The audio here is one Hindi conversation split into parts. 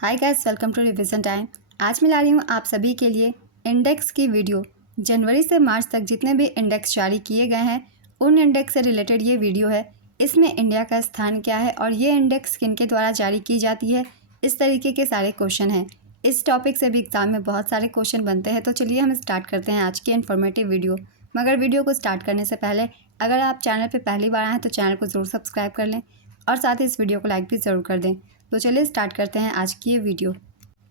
Hi guys, welcome to revision time. आज मैं ला रही हूँ आप सभी के लिए इंडेक्स की वीडियो। जनवरी से मार्च तक जितने भी इंडेक्स जारी किए गए हैं उन इंडेक्स से रिलेटेड ये वीडियो है। इसमें इंडिया का स्थान क्या है और ये इंडेक्स किनके द्वारा जारी की जाती है, इस तरीके के सारे क्वेश्चन हैं। इस टॉपिक से भी एग्जाम में बहुत सारे क्वेश्चन बनते हैं। तो चलिए हम स्टार्ट करते हैं आज की इन्फॉर्मेटिव वीडियो। मगर वीडियो को स्टार्ट करने से पहले अगर आप चैनल पर पहली बार आए हैं तो चैनल को ज़रूर सब्सक्राइब कर लें और साथ ही इस वीडियो को लाइक भी ज़रूर कर दें। तो चलिए स्टार्ट करते हैं आज की ये वीडियो।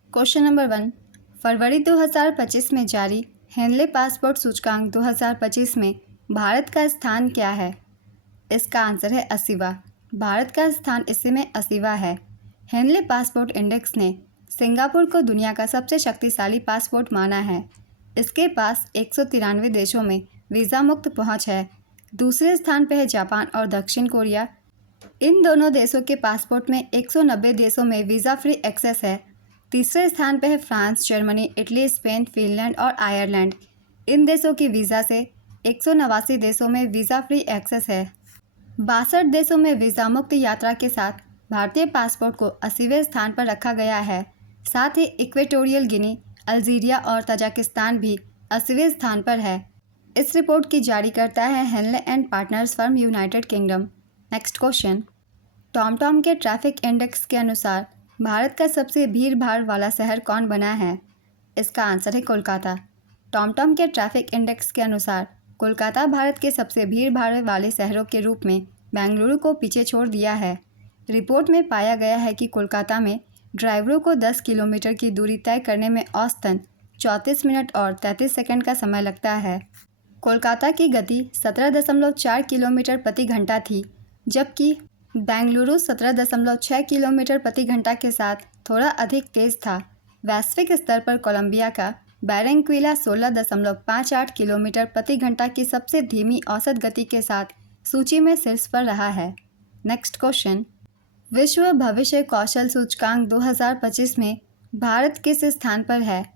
क्वेश्चन नंबर 1, फरवरी 2025 में जारी हेनले पासपोर्ट सूचकांक 2025 में भारत का स्थान क्या है? इसका आंसर है 80वां। भारत का स्थान इसी में 80वां है। हेनले पासपोर्ट इंडेक्स ने सिंगापुर को दुनिया का सबसे शक्तिशाली पासपोर्ट माना है। इसके पास 193 देशों में वीज़ा मुक्त पहुंच है। दूसरे स्थान पर है जापान और दक्षिण कोरिया। इन दोनों देशों के पासपोर्ट में 190 देशों में वीज़ा फ्री एक्सेस है। तीसरे स्थान पर है France, Germany, Italy, Spain, Finland और आयरलैंड। इन देशों की वीज़ा से 189 देशों में वीज़ा फ्री एक्सेस है। 62 देशों में वीज़ा मुक्त यात्रा के साथ भारतीय पासपोर्ट को 80वें स्थान पर रखा गया है। साथ ही इक्वेटोरियल गिनी, अल्जीरिया और तजाकिस्तान भी 80वें स्थान पर है। इस रिपोर्ट की जारी करता है Henley and Partners firm, United Kingdom. Next question, TomTom के ट्रैफिक इंडेक्स के अनुसार भारत का सबसे भीड़ भाड़ वाला शहर कौन बना है? इसका आंसर है कोलकाता। टॉमटॉम के ट्रैफिक इंडेक्स के अनुसार कोलकाता भारत के सबसे भीड़ भाड़ वाले शहरों के रूप में बेंगलुरु को पीछे छोड़ दिया है। रिपोर्ट में पाया गया है कि कोलकाता में ड्राइवरों को 10 किलोमीटर की दूरी तय करने में औसतन 34 मिनट और 33 सेकंड का समय लगता है। कोलकाता की गति 17.4 किलोमीटर प्रति घंटा थी, जबकि बेंगलुरु 17.6 किलोमीटर प्रति घंटा के साथ थोड़ा अधिक तेज था। वैश्विक स्तर पर कोलंबिया का बैरंक्विला 16.58 किलोमीटर प्रति घंटा की सबसे धीमी औसत गति के साथ सूची में शीर्ष पर रहा है। नेक्स्ट क्वेश्चन, विश्व भविष्य कौशल सूचकांक 2025 में भारत किस स्थान पर है?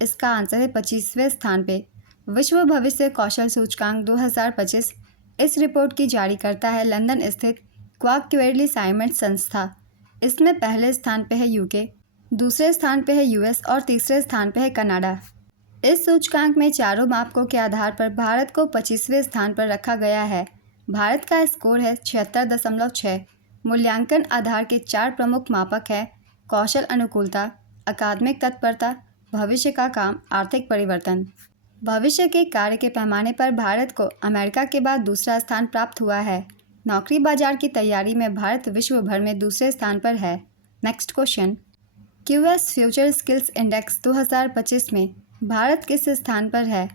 इसका आंसर है 25वें स्थान पे। विश्व भविष्य कौशल सूचकांक 2025 इस रिपोर्ट की जारी करता है लंदन स्थित क्वार्कवेरली साइमंड संस्था। इसमें पहले स्थान पे है यूके, दूसरे स्थान पे है यूएस और तीसरे स्थान पे है कनाडा। इस सूचकांक में चारों मापकों के आधार पर भारत को 25वें स्थान पर रखा गया है। भारत का स्कोर है 76.6। मूल्यांकन आधार के 4 प्रमुख मापक हैं: कौशल अनुकूलता, अकादमिक तत्परता, भविष्य का काम, आर्थिक परिवर्तन। भविष्य के कार्य के पैमाने पर भारत को अमेरिका के बाद दूसरा स्थान प्राप्त हुआ है। नौकरी बाजार की तैयारी में भारत विश्व भर में दूसरे स्थान पर है। Next question, QS future skills index 2025 में भारत किस स्थान पर है?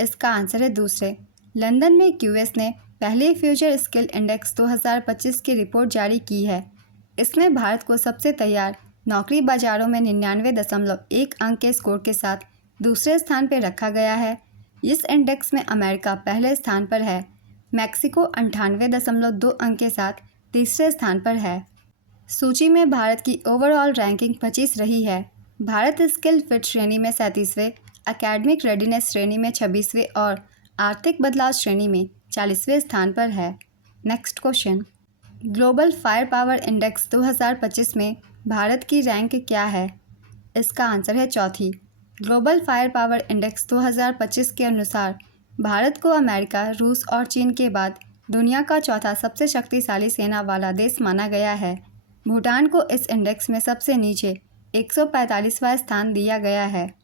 इसका आंसर है दूसरे। लंदन में क्यूएस ने पहले फ्यूचर स्किल इंडेक्स 2025 की रिपोर्ट जारी की है। इसमें भारत को सबसे तैयार नौकरी बाजारों में 99.1 अंक के स्कोर के साथ दूसरे स्थान पर रखा गया है। इस इंडेक्स में अमेरिका पहले स्थान पर है। मैक्सिको 98.2 अंक के साथ तीसरे स्थान पर है। सूची में भारत की ओवरऑल रैंकिंग 25 रही है। भारत स्किल फिट श्रेणी में 37वें, एकेडमिक रेडीनेस श्रेणी में 26वें और आर्थिक बदलाव श्रेणी में 40वें स्थान पर है। Next question, global fire power index 2025 में भारत की रैंक क्या है? इसका आंसर है चौथी। ग्लोबल फायर पावर इंडेक्स 2025 के अनुसार भारत को अमेरिका, रूस और चीन के बाद दुनिया का चौथा सबसे शक्तिशाली सेना वाला देश माना गया है। भूटान को इस इंडेक्स में सबसे नीचे 145वां स्थान दिया गया है।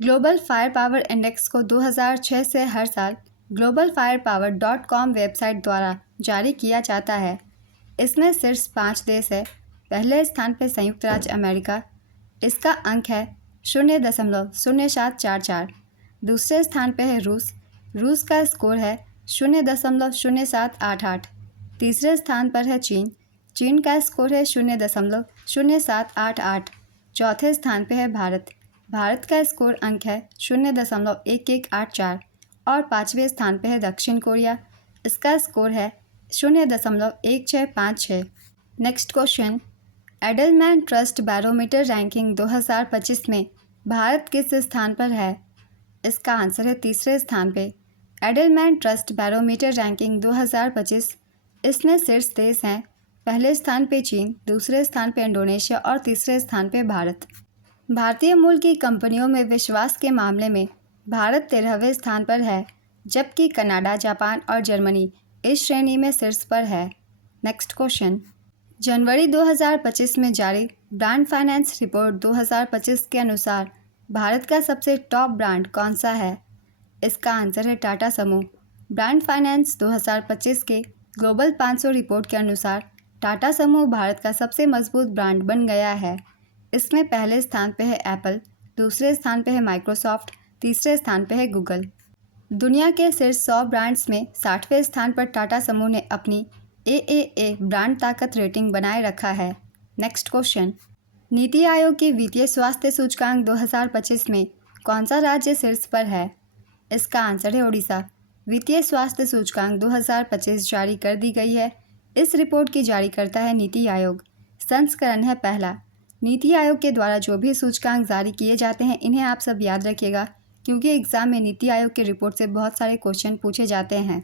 ग्लोबल फायर पावर इंडेक्स को 2006 से हर साल globalfirepower.com वेबसाइट द्वारा जारी किया जाता है। इसमें शीर्ष 5 देश है। पहले स्थान पर संयुक्त राज्य अमेरिका, इसका अंक है 0.0744। दूसरे स्थान पर है रूस का स्कोर है 0.0788। तीसरे स्थान पर है चीन का स्कोर है 0.0788। चौथे स्थान पर है भारत का स्कोर अंक है 0.1184 और पाँचवें स्थान पर है दक्षिण कोरिया, इसका स्कोर है 0.1656। Next question, Edelman Trust Barometer ranking 2025 में भारत किस स्थान पर है? इसका आंसर है तीसरे स्थान पे। एडलमैन ट्रस्ट बैरोमीटर रैंकिंग 2025 इसमें शीर्ष देश हैं पहले स्थान पे चीन, दूसरे स्थान पे इंडोनेशिया और तीसरे स्थान पे भारत। भारतीय मूल की कंपनियों में विश्वास के मामले में भारत 13वें स्थान पर है, जबकि कनाडा, जापान और जर्मनी इस श्रेणी में शीर्ष पर है। नेक्स्ट क्वेश्चन, जनवरी 2025 में जारी ब्रांड फाइनेंस रिपोर्ट 2025 के अनुसार भारत का सबसे टॉप ब्रांड कौन सा है? इसका आंसर है टाटा समूह। ब्रांड फाइनेंस 2025 के ग्लोबल 500 रिपोर्ट के अनुसार टाटा समूह भारत का सबसे मजबूत ब्रांड बन गया है। इसमें पहले स्थान पे है एप्पल, दूसरे स्थान पे है माइक्रोसॉफ्ट, तीसरे स्थान पे है गूगल। दुनिया के शीर्ष 100 ब्रांड्स में 60वें स्थान पर टाटा समूह ने अपनी AAA ब्रांड ताकत रेटिंग बनाए रखा है। नेक्स्ट क्वेश्चन, नीति आयोग की वित्तीय स्वास्थ्य सूचकांक 2025 में कौन सा राज्य शीर्ष पर है? इसका आंसर है ओडिशा। वित्तीय स्वास्थ्य सूचकांक 2025 जारी कर दी गई है। इस रिपोर्ट की जारी करता है नीति आयोग। संस्करण है पहला। नीति आयोग के द्वारा जो भी सूचकांक जारी किए जाते हैं इन्हें आप सब याद रखिएगा, क्योंकि एग्जाम में नीति आयोग के रिपोर्ट से बहुत सारे क्वेश्चन पूछे जाते हैं।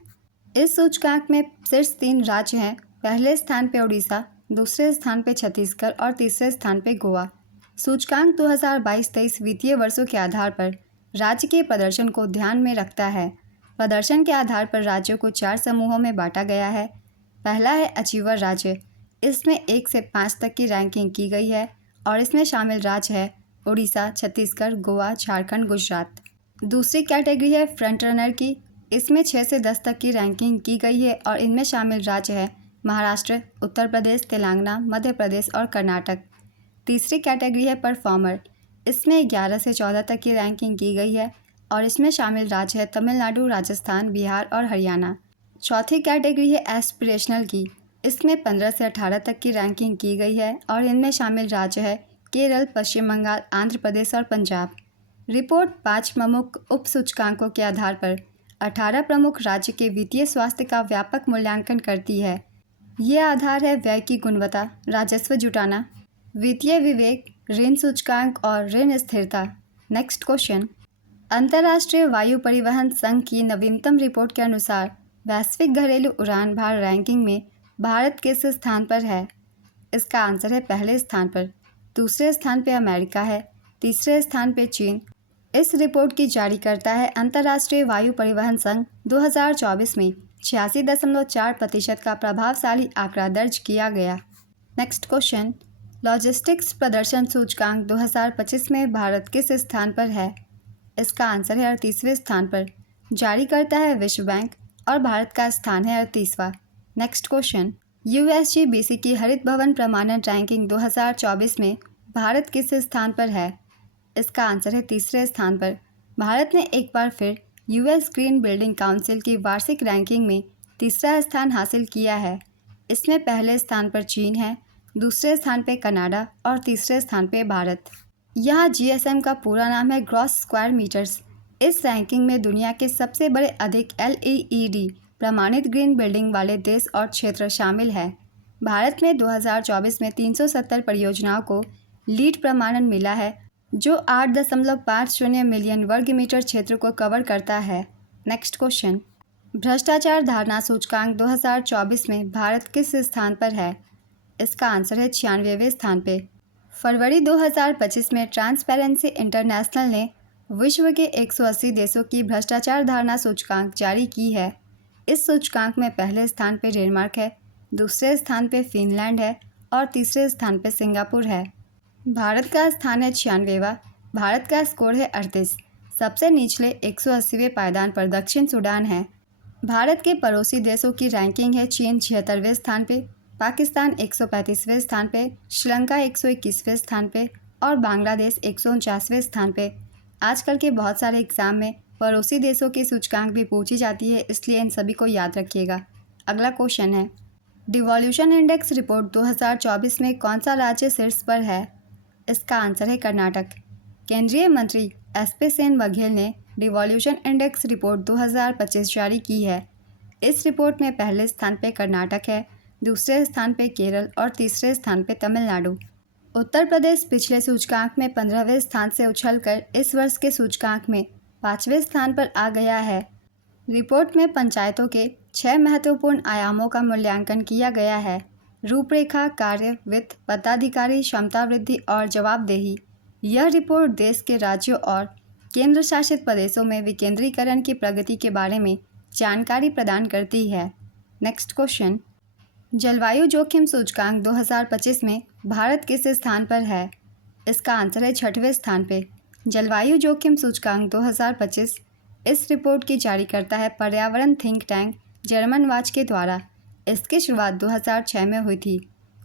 इस सूचकांक में शीर्ष 3 राज्य हैं। पहले स्थान पे उड़ीसा, दूसरे स्थान पे छत्तीसगढ़ और तीसरे स्थान पे गोवा। सूचकांक 2022-23 वित्तीय वर्षों के आधार पर राज्य के प्रदर्शन को ध्यान में रखता है। प्रदर्शन के आधार पर राज्यों को 4 समूहों में बांटा गया है। पहला है अचीवर राज्य, इसमें 1 से 5 तक की रैंकिंग की गई है और इसमें शामिल राज्य है उड़ीसा, छत्तीसगढ़, गोवा, झारखंड, गुजरात। दूसरी कैटेगरी है फ्रंट रनर की, इसमें 6 से 10 तक की रैंकिंग की गई है और इनमें शामिल राज्य है महाराष्ट्र, उत्तर प्रदेश, तेलंगाना, मध्य प्रदेश और कर्नाटक। तीसरी कैटेगरी है परफॉर्मर, इसमें 11 से 14 तक की रैंकिंग की गई है और इसमें शामिल राज्य है तमिलनाडु, राजस्थान, बिहार और हरियाणा। चौथी कैटेगरी है एस्पिरेशनल की, इसमें 15 से 18 तक की रैंकिंग की गई है और इनमें शामिल राज्य है केरल, पश्चिम बंगाल, आंध्र प्रदेश और पंजाब। रिपोर्ट 5 प्रमुख उप सूचकांकों के आधार पर 18 प्रमुख राज्य के वित्तीय स्वास्थ्य का व्यापक मूल्यांकन करती है। ये आधार है व्यय की गुणवत्ता, राजस्व जुटाना, वित्तीय विवेक, ऋण सूचकांक और ऋण स्थिरता। नेक्स्ट क्वेश्चन, अंतर्राष्ट्रीय वायु परिवहन संघ की नवीनतम रिपोर्ट के अनुसार वैश्विक घरेलू उड़ान भार रैंकिंग में भारत किस स्थान पर है? इसका आंसर है पहले स्थान पर, दूसरे स्थान पे अमेरिका है, तीसरे स्थान पे चीन। इस रिपोर्ट की जारी करता है अंतर्राष्ट्रीय वायु परिवहन संघ। 2024 में 86.4% का प्रभावशाली आंकड़ा दर्ज किया गया। नेक्स्ट क्वेश्चन, लॉजिस्टिक्स प्रदर्शन सूचकांक 2025 में भारत किस स्थान पर है? इसका आंसर है 38वें स्थान पर, जारी करता है विश्व बैंक और भारत का स्थान है 38वां। नेक्स्ट क्वेश्चन, USGBC की हरित भवन प्रमाणन रैंकिंग 2024 में भारत किस स्थान पर है? इसका आंसर है तीसरे स्थान पर। भारत ने एक बार फिर US ग्रीन बिल्डिंग काउंसिल की वार्षिक रैंकिंग में तीसरा स्थान हासिल किया है। इसमें पहले स्थान पर चीन है, दूसरे स्थान पे कनाडा और तीसरे स्थान पे भारत। यहाँ GSM का पूरा नाम है ग्रॉस स्क्वायर मीटर्स। इस रैंकिंग में दुनिया के सबसे बड़े अधिक LEED प्रमाणित ग्रीन बिल्डिंग वाले देश और क्षेत्र शामिल है। भारत में 2024 में 370 परियोजनाओं को लीड प्रमाणन मिला है, जो 8.50 मिलियन वर्ग मीटर क्षेत्र को कवर करता है। नेक्स्ट क्वेश्चन, भ्रष्टाचार धारणा सूचकांक 2024 में भारत किस स्थान पर है? इसका आंसर है 96वें स्थान पे। फरवरी 2025 में ट्रांसपेरेंसी इंटरनेशनल ने विश्व के 180 देशों की भ्रष्टाचार धारणा सूचकांक जारी की है। इस सूचकांक में पहले स्थान पे डेनमार्क है, दूसरे स्थान पे फिनलैंड है और तीसरे स्थान पे सिंगापुर है। भारत का स्थान है 96वां। भारत का स्कोर है 38। सबसे निचले 180वें पायदान पर दक्षिण सूडान है। भारत के पड़ोसी देशों की रैंकिंग है चीन 76वें स्थान पे, पाकिस्तान 135वें स्थान पे, श्रीलंका 121वें स्थान पे और बांग्लादेश 149वें स्थान पे। आजकल के बहुत सारे एग्जाम में पड़ोसी देशों की सूचकांक भी पूछी जाती है, इसलिए इन सभी को याद रखिएगा। अगला क्वेश्चन है, डिवॉल्यूशन इंडेक्स रिपोर्ट 2024 में कौन सा राज्य शीर्ष पर है? इसका आंसर है कर्नाटक। केंद्रीय मंत्री SP सेन बघेल ने डिवॉल्यूशन इंडेक्स रिपोर्ट 2025 जारी की है। इस रिपोर्ट में पहले स्थान पे कर्नाटक है, दूसरे स्थान पे केरल और तीसरे स्थान पे तमिलनाडु। उत्तर प्रदेश पिछले सूचकांक में 15वें स्थान से उछलकर इस वर्ष के सूचकांक में 5वें स्थान पर आ गया है। रिपोर्ट में पंचायतों के 6 महत्वपूर्ण आयामों का मूल्यांकन किया गया है। रूपरेखा, कार्य, वित्त, पदाधिकारी, क्षमता वृद्धि और जवाबदेही। यह रिपोर्ट देश के राज्यों और केंद्र शासित प्रदेशों में विकेंद्रीकरण की प्रगति के बारे में जानकारी प्रदान करती है। नेक्स्ट क्वेश्चन, जलवायु जोखिम सूचकांक 2025 में भारत किस स्थान पर है? इसका आंसर है 6वें स्थान पे। जलवायु जोखिम सूचकांक 2025 इस रिपोर्ट की जारीकर्ता है पर्यावरण थिंक टैंक जर्मन वाच के द्वारा। इसकी शुरुआत 2006 में हुई थी।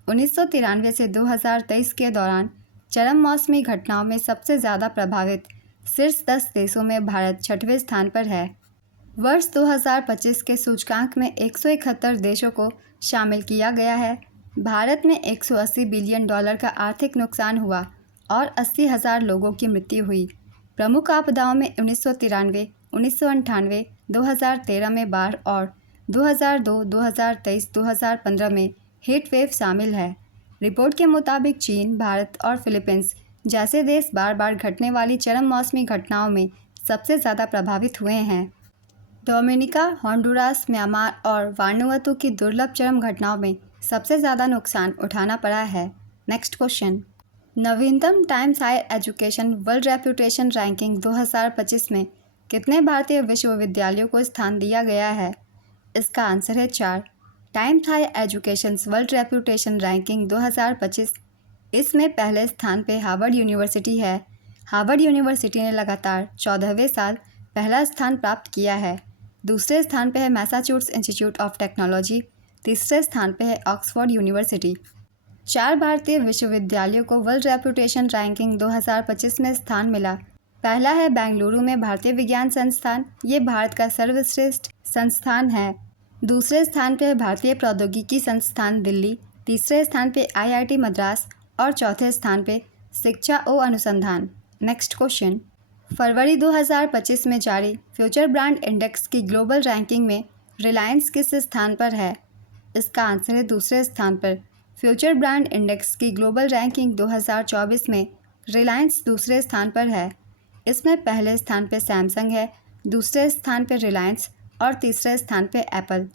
1993 से 2023 के दौरान चरम मौसमी घटनाओं में सबसे ज़्यादा प्रभावित शीर्ष 10 देशों में भारत 6वें स्थान पर है। वर्ष 2025 के सूचकांक में 171 देशों को शामिल किया गया है। भारत में $180 बिलियन का आर्थिक नुकसान हुआ और 80,000 लोगों की मृत्यु हुई। प्रमुख आपदाओं में 1993, 1998, 2013 में बाढ़ और 2002, 2023, 2015 में हीट वेव शामिल है। रिपोर्ट के मुताबिक चीन, भारत और फिलीपींस जैसे देश बार बार घटने वाली चरम मौसमी घटनाओं में सबसे ज़्यादा प्रभावित हुए हैं। डोमिनिका, होंडुरास, म्यांमार और वानुअतु की दुर्लभ चरम घटनाओं में सबसे ज़्यादा नुकसान उठाना पड़ा है। नेक्स्ट क्वेश्चन, नवीनतम Times Higher Education World Reputation ranking 2025 में कितने भारतीय विश्वविद्यालयों को स्थान दिया गया है? इसका आंसर है 4। Times Higher Education World Reputation ranking 2025 इसमें पहले स्थान पे हार्वर्ड यूनिवर्सिटी है। हार्वर्ड यूनिवर्सिटी ने लगातार 14वें साल पहला स्थान प्राप्त किया है। दूसरे स्थान पे है मैसाचुसेट्स इंस्टीट्यूट ऑफ टेक्नोलॉजी। तीसरे स्थान पे है ऑक्सफोर्ड यूनिवर्सिटी। 4 भारतीय विश्वविद्यालयों को वर्ल्ड रेप्यूटेशन रैंकिंग 2025 में स्थान मिला। पहला है बेंगलुरु में भारतीय विज्ञान संस्थान, ये भारत का सर्वश्रेष्ठ संस्थान है। दूसरे स्थान पे है भारतीय प्रौद्योगिकी संस्थान दिल्ली। तीसरे स्थान पे IIT मद्रास और चौथे स्थान पे शिक्षा ओ अनुसंधान। नेक्स्ट क्वेश्चन, फरवरी 2025 में जारी फ्यूचर ब्रांड इंडेक्स की ग्लोबल रैंकिंग में रिलायंस किस स्थान पर है? इसका आंसर है दूसरे स्थान पर। फ्यूचर ब्रांड इंडेक्स की ग्लोबल रैंकिंग 2024 में रिलायंस दूसरे स्थान पर है। इसमें पहले स्थान पर सैमसंग है, दूसरे स्थान पर रिलायंस और तीसरे स्थान पर एप्पल।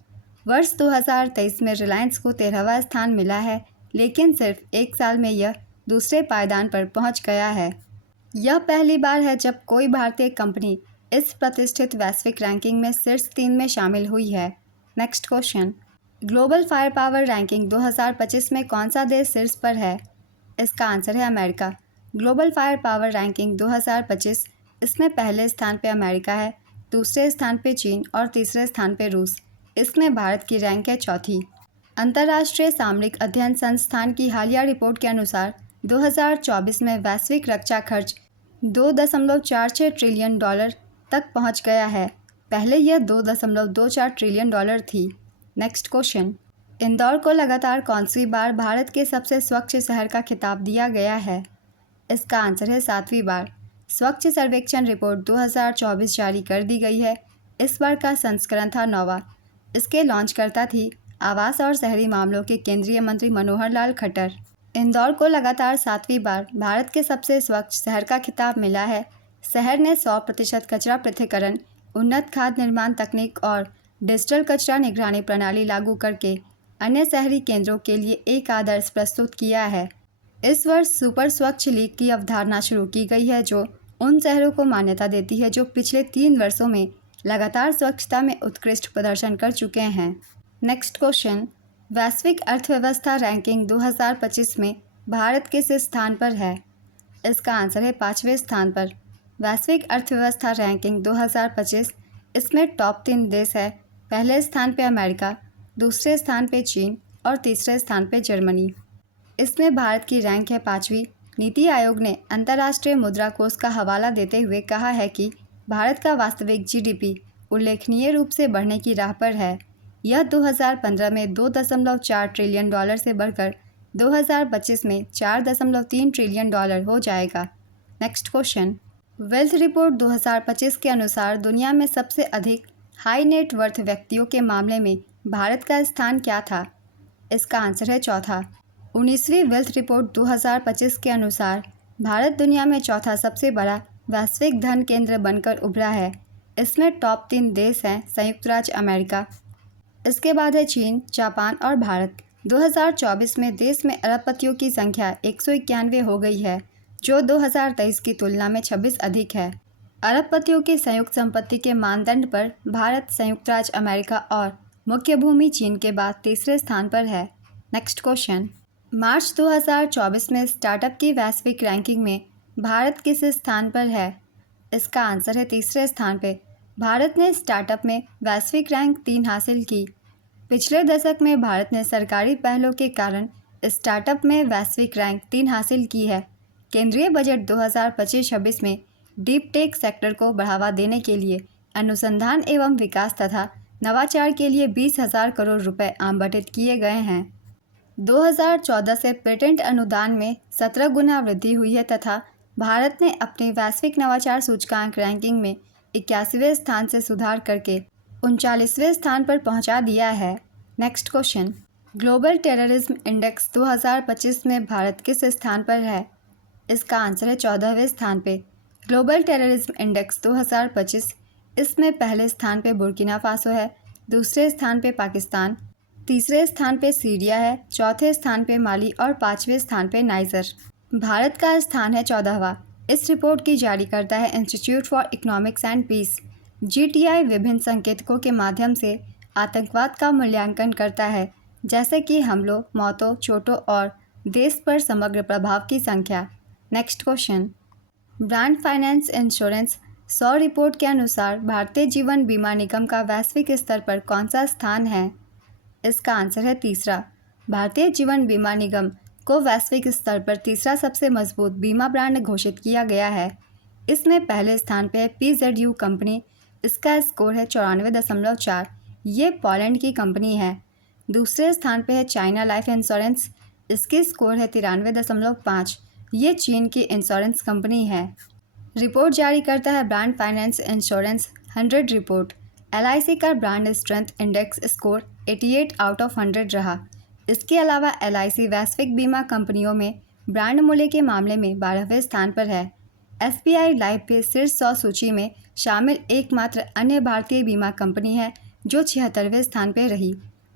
वर्ष 2023 में रिलायंस को 13वां स्थान मिला है, लेकिन सिर्फ एक साल में यह दूसरे पायदान पर पहुंच गया है। यह पहली बार है जब कोई भारतीय कंपनी इस प्रतिष्ठित वैश्विक रैंकिंग में शीर्ष 3 में शामिल हुई है। Next question, global fire power ranking 2025 में कौन सा देश शीर्ष पर है? इसका आंसर है America. Global fire power ranking 2025 इसमें पहले स्थान पे अमेरिका है, दूसरे स्थान पे चीन और तीसरे स्थान पे रूस। इसमें भारत की रैंक है 4थी। अंतर्राष्ट्रीय सामरिक अध्ययन संस्थान की हालिया रिपोर्ट के अनुसार 2024 में वैश्विक रक्षा खर्च $2.46 ट्रिलियन तक पहुंच गया है। पहले यह $2.24 ट्रिलियन थी। नेक्स्ट क्वेश्चन, इंदौर को लगातार कौनसी बार भारत के सबसे स्वच्छ शहर का खिताब दिया गया है? इसका आंसर है 7वीं बार। स्वच्छ सर्वेक्षण रिपोर्ट 2024 जारी कर दी गई है। इस बार का संस्करण था 9वां। इसके लॉन्चकर्ता थी आवास और शहरी मामलों के केंद्रीय मंत्री मनोहर लाल खट्टर। इंदौर को लगातार 7वीं बार भारत के सबसे स्वच्छ शहर का खिताब मिला है। शहर ने 100% कचरा पृथक्करण, उन्नत खाद निर्माण तकनीक और डिजिटल कचरा निगरानी प्रणाली लागू करके अन्य शहरी केंद्रों के लिए एक आदर्श प्रस्तुत किया है। इस वर्ष सुपर स्वच्छ लीग की अवधारणा शुरू की गई है, जो उन शहरों को मान्यता देती है जो पिछले 3 वर्षों में लगातार स्वच्छता में उत्कृष्ट प्रदर्शन कर चुके हैं। नेक्स्ट क्वेश्चन, वैश्विक अर्थव्यवस्था रैंकिंग 2025 में भारत किस स्थान पर है? इसका आंसर है 5वें स्थान पर। वैश्विक अर्थव्यवस्था रैंकिंग 2025 इसमें टॉप 3 देश है। पहले स्थान पे अमेरिका, दूसरे स्थान पे चीन और तीसरे स्थान पे जर्मनी। इसमें भारत की रैंक है 5वीं। नीति आयोग ने अंतर्राष्ट्रीय मुद्रा कोष का हवाला देते हुए कहा है कि भारत का वास्तविक GDP उल्लेखनीय रूप से बढ़ने की राह पर है। यह 2015 में $2.4 ट्रिलियन से बढ़कर 2025 में $4.3 ट्रिलियन हो जाएगा। नेक्स्ट क्वेश्चन, वेल्थ रिपोर्ट 2025 के अनुसार दुनिया में सबसे अधिक हाई नेट वर्थ व्यक्तियों के मामले में भारत का स्थान क्या था? इसका आंसर है चौथा। 19वीं वेल्थ रिपोर्ट 2025 के अनुसार भारत दुनिया में चौथा सबसे बड़ा वैश्विक धन केंद्र बनकर उभरा है। इसमें टॉप 3 देश हैं संयुक्त राज्य अमेरिका, इसके बाद है चीन, जापान और भारत। 2024 में देश में अरबपतियों की संख्या 191 हो गई है, जो 2023 की तुलना में 26 अधिक है। अरबपतियों की संयुक्त संपत्ति के मानदंड पर भारत, संयुक्त राज्य अमेरिका और मुख्य भूमि चीन के बाद तीसरे स्थान पर है। नेक्स्ट क्वेश्चन, मार्च 2024 में स्टार्टअप की वैश्विक रैंकिंग में भारत किस स्थान पर है? इसका आंसर है तीसरे स्थान पे। भारत ने स्टार्टअप में वैश्विक रैंक 3 हासिल की। पिछले दशक में भारत ने सरकारी पहलों के कारण स्टार्टअप में वैश्विक रैंक 3 हासिल की है। केंद्रीय बजट 2025-26 में डीप टेक सेक्टर को बढ़ावा देने के लिए अनुसंधान एवं विकास तथा नवाचार के लिए 20,000 करोड़ रुपए आवंटित किए गए हैं। 2014 से पेटेंट अनुदान में 17 गुना वृद्धि हुई है तथा भारत ने अपनी वैश्विक नवाचार सूचकांक रैंकिंग में 81वें स्थान से सुधार करके 39वें स्थान पर पहुंचा दिया है। Next question, global terrorism index 2025 में भारत किस स्थान पर है? इसका आंसर है 14वें स्थान पे। ग्लोबल टेररिज्म इंडेक्स 2025, इसमें पहले स्थान पे बुर्किना फासो है, दूसरे स्थान पे पाकिस्तान, तीसरे स्थान पे सीरिया है, चौथे स्थान पे माली और 5वें स्थान पे नाइजर। भारत का स्थान है 14वां। इस रिपोर्ट की जारी करता है Institute for Economics and Peace. GTI विभिन्न संकेतकों के माध्यम से आतंकवाद का मूल्यांकन करता है, जैसे कि हमलों, मौतों, चोटों और देश पर समग्र प्रभाव की संख्या। Next question, brand finance insurance 100 report के अनुसार भारतीय जीवन बीमा निगम का वैश्विक स्तर पर कौन सा स्थान है? इसका आंसर है तीसरा। भारतीय जीवन बीमा निगम को वैश्विक स्तर पर तीसरा सबसे मजबूत बीमा ब्रांड घोषित किया गया है। इसमें पहले स्थान पर है PZU कंपनी, इसका स्कोर है 94.4, ये पोलैंड की कंपनी है। दूसरे स्थान पर है चाइना लाइफ इंश्योरेंस, इसकी स्कोर है 93.5, ये चीन की इंश्योरेंस कंपनी है। रिपोर्ट जारी करता है brand finance insurance 100 report. LIC का brand strength index score 88 out of 100 रहा। इसके अलावा LIC वैश्विक बीमा कंपनियों में ब्रांड मूल्य के मामले में 12वें स्थान पर है। SBI लाइफ भी शीर्ष 100 सूची में शामिल एकमात्र अन्य भारतीय बीमा कंपनी है जो 76वें स्थान पर रही।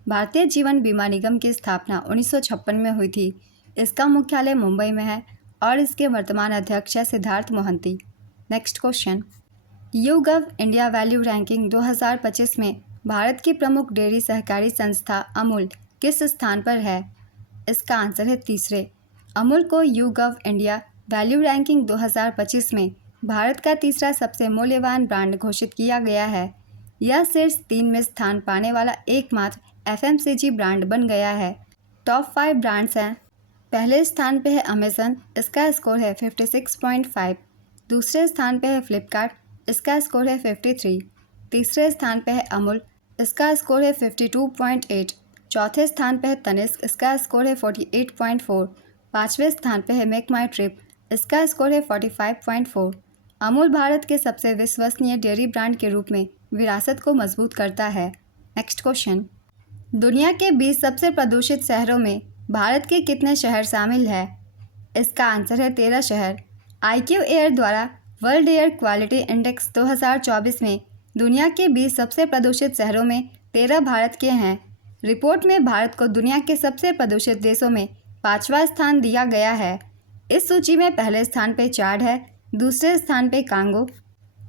भारतीय जीवन बीमा निगम की स्थापना 1956 में हुई थी। इसका मुख्यालय मुंबई में है और इसके वर्तमान अध्यक्ष है Siddharth Mohanty. Next question, YouGov India value ranking 2025 में भारत की प्रमुख डेयरी सहकारी संस्था अमूल किस स्थान पर है? इसका आंसर है तीसरे। अमूल को YouGov इंडिया वैल्यू रैंकिंग 2025 में भारत का तीसरा सबसे मूल्यवान ब्रांड घोषित किया गया है। यह शीर्ष 3 में स्थान पाने वाला एकमात्र FMCG ब्रांड बन गया है। टॉप 5 ब्रांड्स हैं। पहले स्थान पे है अमेज़न, इसका स्कोर है 56.5। दूसरे स्थान पे है फ्लिपकार्ट, इसका स्कोर है 53। तीसरे स्थान पे है अमूल, इसका स्कोर है 52.8। चौथे स्थान पे है तनिष्क, इसका स्कोर है 48.4। पाँचवें स्थान पे है मेक माई ट्रिप, इसका स्कोर है 45.4। अमूल भारत के सबसे विश्वसनीय डेयरी ब्रांड के रूप में विरासत को मजबूत करता है। नेक्स्ट क्वेश्चन, दुनिया के 20 सबसे प्रदूषित शहरों में भारत के कितने शहर शामिल है? इसका आंसर है 13 शहर। IQ एयर द्वारा वर्ल्ड एयर क्वालिटी इंडेक्स 2024 में दुनिया के 20 सबसे प्रदूषित शहरों में 13 भारत के हैं। रिपोर्ट में भारत को दुनिया के सबसे प्रदूषित देशों में 5वां स्थान दिया गया है। इस सूची में पहले स्थान पे चाड है, दूसरे स्थान पे कांगो,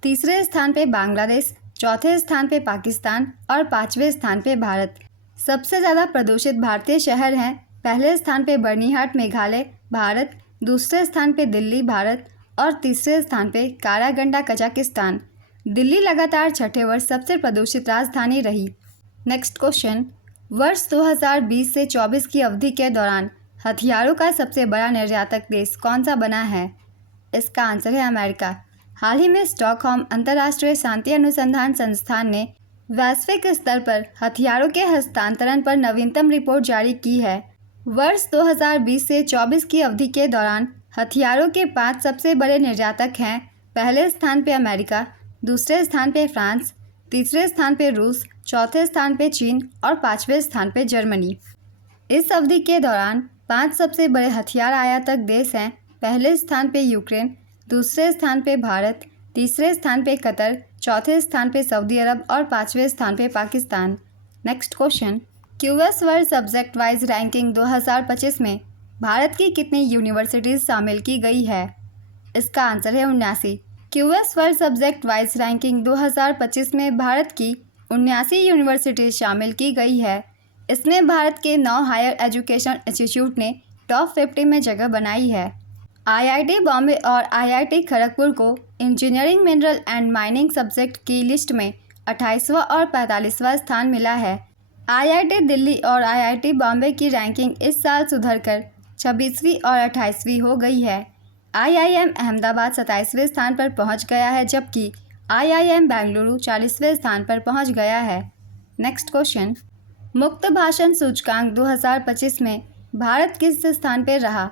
तीसरे स्थान पे बांग्लादेश, चौथे स्थान पे पाकिस्तान और 5वें स्थान पे भारत। सबसे ज़्यादा प्रदूषित भारतीय शहर हैं। पहले स्थान पे बर्निहाट मेघालय भारत, दूसरे स्थान पे दिल्ली भारत और तीसरे स्थान पे कारागंडा कजाकिस्तान। दिल्ली लगातार छठे वर्ष सबसे प्रदूषित राजधानी रही। नेक्स्ट क्वेश्चन, वर्ष 2020 से 24 की अवधि के दौरान हथियारों का सबसे बड़ा निर्यातक देश कौन सा बना है? इसका आंसर है अमेरिका। हाल ही में स्टॉकहोम अंतर्राष्ट्रीय शांति अनुसंधान संस्थान ने वैश्विक स्तर पर हथियारों के हस्तांतरण पर नवीनतम रिपोर्ट जारी की है। वर्ष 2020 से 24 की अवधि के दौरान हथियारों के 5 सबसे बड़े निर्यातक हैं। पहले स्थान पे अमेरिका, दूसरे स्थान पे फ्रांस, तीसरे स्थान पे रूस, चौथे स्थान पे चीन और 5वें स्थान पे जर्मनी। इस अवधि के दौरान 5 सबसे बड़े हथियार आयातक देश हैं। पहले स्थान पे यूक्रेन, दूसरे स्थान पे भारत, तीसरे स्थान पे कतर, चौथे स्थान पे सऊदी अरब और 5वें स्थान पे Pakistan. Next question, QS world subject wise ranking 2025 में भारत की कितनी यूनिवर्सिटीज़ शामिल की गई है? इसका आंसर है 79। QS world subject wise ranking 2025 में भारत की 79 यूनिवर्सिटीज़ शामिल की गई है। इसमें भारत के 9 हायर एजुकेशन इंस्टीट्यूट ने टॉप 50 में जगह बनाई है। आईआईटी बॉम्बे और आईआईटी खड़गपुर को engineering, mineral and mining subject की लिस्ट में 28वां और 45वां स्थान मिला है। आईआईटी दिल्ली और आईआईटी बॉम्बे की रैंकिंग इस साल सुधरकर 26वीं और 28वीं हो गई है। आईआईएम अहमदाबाद 27वें स्थान पर पहुंच गया है, जबकि आईआईएम बेंगलुरु 40वें स्थान पर पहुंच गया है। नेक्स्ट क्वेश्चन, मुक्त भाषण सूचकांक 2025 में भारत किस स्थान पर रहा?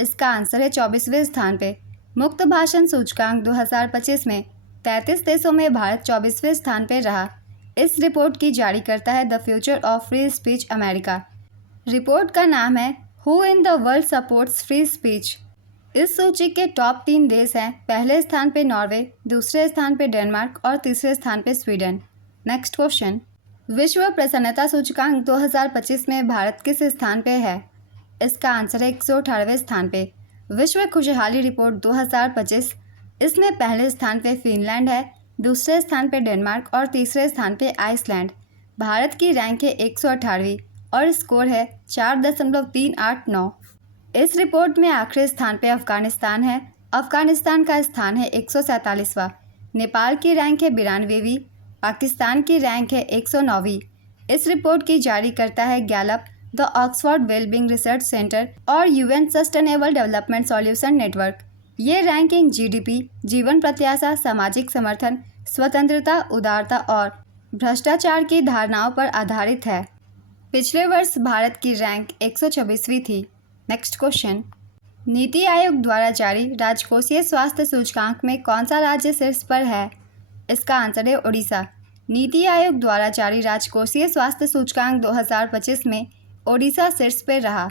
इसका आंसर है 24वें स्थान पे। मुक्त भाषण सूचकांक 2025 में 33 देशों में भारत 24वें स्थान पर रहा। इस रिपोर्ट की जारी करता है the future of free speech America. Report का नाम है who in the world supports free speech. इस सूची के टॉप 3 देश हैं। पहले स्थान पे नॉर्वे, दूसरे स्थान पे डेनमार्क और तीसरे स्थान पे स्वीडन। नेक्स्ट क्वेश्चन, विश्व प्रसन्नता सूचकांक 2025 में भारत किस स्थान पे है? इसका आंसर है 118वें स्थान पे। विश्व खुशहाली रिपोर्ट 2025, इसमें पहले स्थान पे फिनलैंड है, दूसरे स्थान पे डेनमार्क और तीसरे स्थान पे आइसलैंड। भारत की रैंक है 118वीं और स्कोर है 4.389। इस रिपोर्ट में आखिरी स्थान पे अफगानिस्तान है। अफगानिस्तान का स्थान है 147वां। नेपाल की रैंक है 92वीं। पाकिस्तान की रैंक है 109वीं। इस रिपोर्ट की जारी करता है Gallup, the Oxford wellbeing research centre और UN sustainable development solution network. ये रैंकिंग जीडीपी, जीवन प्रत्याशा, सामाजिक समर्थन, स्वतंत्रता, उदारता और भ्रष्टाचार की धारणाओं पर आधारित है। पिछले वर्ष भारत की रैंक 126वीं थी। नेक्स्ट क्वेश्चन, नीति आयोग द्वारा जारी राजकोषीय स्वास्थ्य सूचकांक में कौन सा राज्य शीर्ष पर है? इसका आंसर है ओडिशा। नीति आयोग द्वारा जारी राजकोषीय स्वास्थ्य सूचकांक 2025 में ओडिशा शीर्ष पर रहा।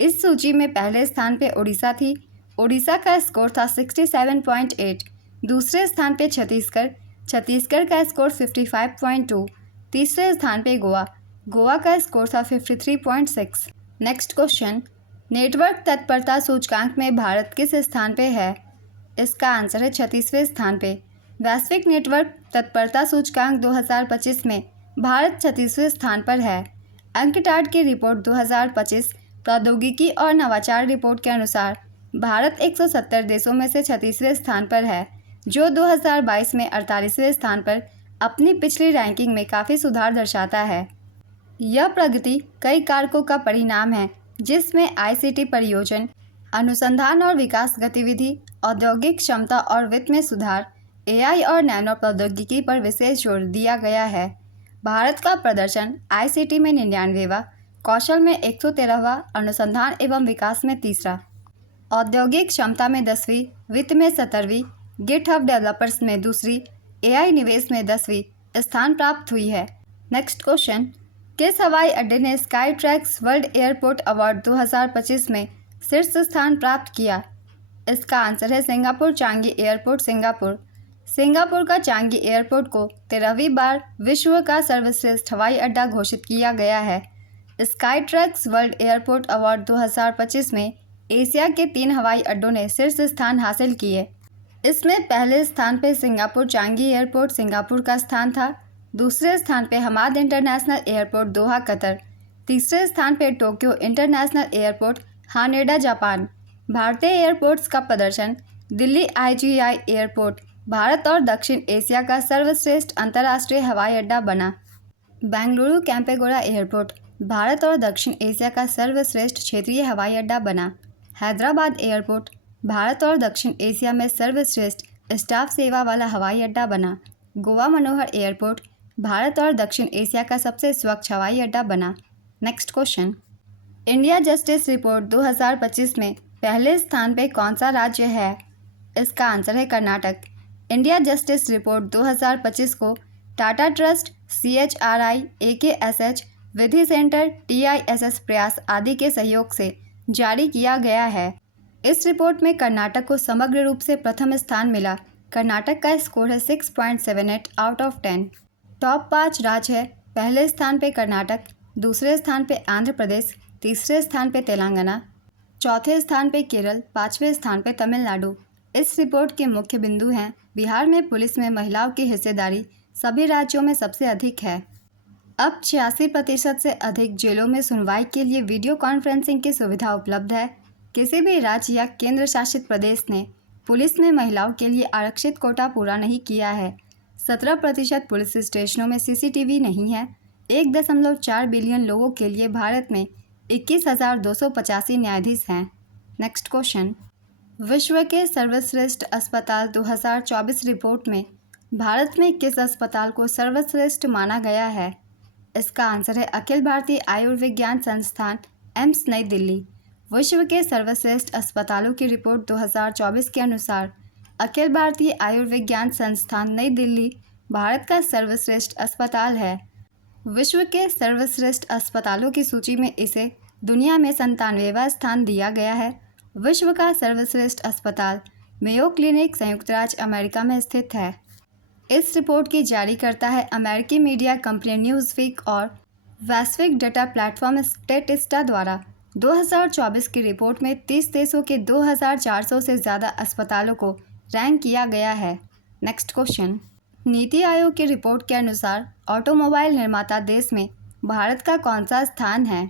इस सूची में पहले स्थान पे ओडिशा थी। ओडिशा का स्कोर था 67.8। दूसरे स्थान पे छत्तीसगढ़। छत्तीसगढ़ का स्कोर 55.2। तीसरे स्थान पे गोवा। गोवा का स्कोर था 53.6। नेक्स्ट क्वेश्चन, नेटवर्क तत्परता सूचकांक में भारत किस स्थान पे है? इसका आंसर है 36वें स्थान पे। वैश्विक नेटवर्क तत्परता सूचकांक 2025 में भारत 36वें स्थान पर है। अंकटाड की रिपोर्ट 2025 प्रौद्योगिकी और नवाचार रिपोर्ट के अनुसार भारत 170 देशों में से 36वें स्थान पर है, जो 2022 में 48वें स्थान पर अपनी पिछली रैंकिंग में काफ़ी सुधार दर्शाता है। यह प्रगति कई कारकों का परिणाम है, जिसमें आईसीटी परियोजन, अनुसंधान और विकास गतिविधि, औद्योगिक क्षमता और वित्त में सुधार, एआई और नैनो प्रौद्योगिकी पर विशेष जोर दिया गया है। भारत का प्रदर्शन आईसीटी में 99वां, कौशल में 113वां, अनुसंधान एवं विकास में 3रा, औद्योगिक क्षमता में 10वीं, वित्त में 17वीं, गिटहब डेवलपर्स में 2री, एआई निवेश में 10वीं स्थान प्राप्त हुई है। नेक्स्ट क्वेश्चन, किस हवाई अड्डे ने sky tracks world airport award 2025 में शीर्ष स्थान प्राप्त किया? इसका आंसर है Singapore Changi airport, Singapore. Singapore का चांगी एयरपोर्ट को 13वीं बार विश्व का सर्वश्रेष्ठ हवाई अड्डा घोषित किया गया है। Sky tracks world airport award 2025 में एशिया के 3 हवाई अड्डों ने शीर्ष स्थान हासिल किए। इसमें पहले स्थान पर सिंगापुर चांगी एयरपोर्ट, सिंगापुर का स्थान था। दूसरे स्थान पे हमाद इंटरनेशनल एयरपोर्ट, दोहा, कतर। तीसरे स्थान पे Tokyo international airport, Haneda, Japan. भारतीय एयरपोर्ट्स का प्रदर्शन, दिल्ली आईजीआई एयरपोर्ट भारत और दक्षिण एशिया का सर्वश्रेष्ठ अंतर्राष्ट्रीय हवाई अड्डा बना। बेंगलुरु कैंपेगौड़ा एयरपोर्ट भारत और दक्षिण एशिया का सर्वश्रेष्ठ क्षेत्रीय हवाई अड्डा बना। हैदराबाद एयरपोर्ट भारत और दक्षिण एशिया में सर्वश्रेष्ठ स्टाफ सेवा वाला हवाई अड्डा बना। गोवा मनोहर एयरपोर्ट भारत और दक्षिण एशिया का सबसे स्वच्छ हवाई अड्डा बना। Next question, India justice report 2025 में पहले स्थान पे कौन सा राज्य है? इसका आंसर है कर्नाटक। इंडिया जस्टिस रिपोर्ट 2025 को टाटा ट्रस्ट, CHRI, AKSH, विधि सेंटर, TISS प्रयास आदि के सहयोग से जारी किया गया है। इस रिपोर्ट में कर्नाटक को समग्र रूप से प्रथम स्थान मिला। कर्नाटक का स्कोर है 6.78 आउट ऑफ 10। टॉप 5 राज्य है। पहले स्थान पे कर्नाटक, दूसरे स्थान पे आंध्र प्रदेश, तीसरे स्थान पे तेलंगाना, चौथे स्थान पे केरल, पाँचवें स्थान पे तमिलनाडु। इस रिपोर्ट के मुख्य बिंदु हैं। बिहार में पुलिस में महिलाओं की हिस्सेदारी सभी राज्यों में सबसे अधिक है। अब 86% से अधिक जेलों में सुनवाई के लिए वीडियो कॉन्फ्रेंसिंग की सुविधा उपलब्ध है। किसी भी राज्य या केंद्र शासित प्रदेश ने पुलिस में महिलाओं के लिए आरक्षित कोटा पूरा नहीं किया है। 17% पुलिस स्टेशनों में सीसीटीवी नहीं है। 1.4 बिलियन लोगों के लिए भारत में 21,285 न्यायाधीश हैं। नेक्स्ट क्वेश्चन, विश्व के सर्वश्रेष्ठ अस्पताल 2024 रिपोर्ट में भारत में किस अस्पताल को सर्वश्रेष्ठ माना गया है? इसका आंसर है अखिल भारतीय आयुर्विज्ञान संस्थान एम्स नई दिल्ली। विश्व के सर्वश्रेष्ठ अस्पतालों की रिपोर्ट 2024 के अनुसार अखिल भारतीय आयुर्विज्ञान संस्थान नई दिल्ली भारत का सर्वश्रेष्ठ अस्पताल है। विश्व के सर्वश्रेष्ठ अस्पतालों की सूची में इसे दुनिया में 97वां स्थान दिया गया है। विश्व का सर्वश्रेष्ठ अस्पताल मेयो क्लिनिक संयुक्त राज्य अमेरिका में स्थित है। इस रिपोर्ट की जारीकर्ता है अमेरिकी मीडिया कंपनी न्यूज़वीक और वैश्विक डेटा प्लेटफॉर्म स्टेटिस्टा द्वारा 2024 की रिपोर्ट में 30 देशों के 2400 से ज़्यादा अस्पतालों को रैंक किया गया है। नेक्स्ट क्वेश्चन, नीति आयोग की रिपोर्ट के अनुसार ऑटोमोबाइल निर्माता देश में भारत का कौन सा स्थान है?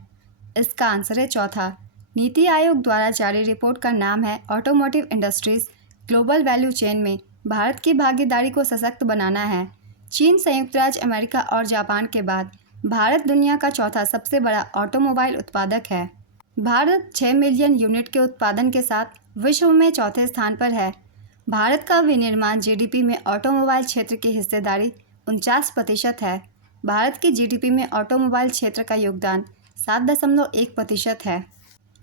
इसका आंसर है चौथा। नीति आयोग द्वारा जारी रिपोर्ट का नाम है automotive industries global value chain में भारत की भागीदारी को सशक्त बनाना है। चीन, संयुक्त राज्य अमेरिका और जापान के बाद भारत दुनिया का चौथा सबसे बड़ा ऑटोमोबाइल उत्पादक है। भारत 6 मिलियन यूनिट के उत्पादन के साथ विश्व में चौथे स्थान पर है। भारत का विनिर्माण जीडीपी में ऑटोमोबाइल क्षेत्र की हिस्सेदारी 49% है। भारत की जीडीपी में ऑटोमोबाइल क्षेत्र का योगदान 7.1% है।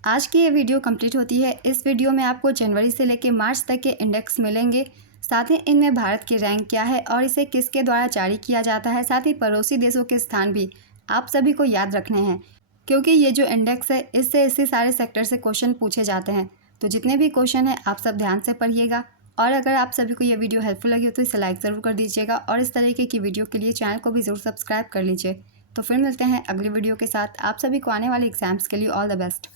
आज की ये वीडियो कंप्लीट होती है। इस वीडियो में आपको जनवरी से लेकर मार्च तक के इंडेक्स मिलेंगे, साथ ही इनमें भारत की रैंक क्या है और इसे किसके द्वारा जारी किया जाता है, साथ ही पड़ोसी देशों के स्थान भी आप सभी को याद रखने हैं, क्योंकि ये जो इंडेक्स है इससे इसी सारे सेक्टर से क्वेश्चन पूछे जाते हैं। तो जितने भी क्वेश्चन हैं आप सब ध्यान से पढ़िएगा, और अगर आप सभी को ये वीडियो हेल्पफुल लगी हो तो इसे लाइक ज़रूर कर दीजिएगा, और इस तरीके की वीडियो के लिए चैनल को भी ज़रूर सब्सक्राइब कर लीजिए। तो फिर मिलते हैं अगली वीडियो के साथ। आप सभी को आने वाले एग्जाम्स के लिए ऑल द बेस्ट।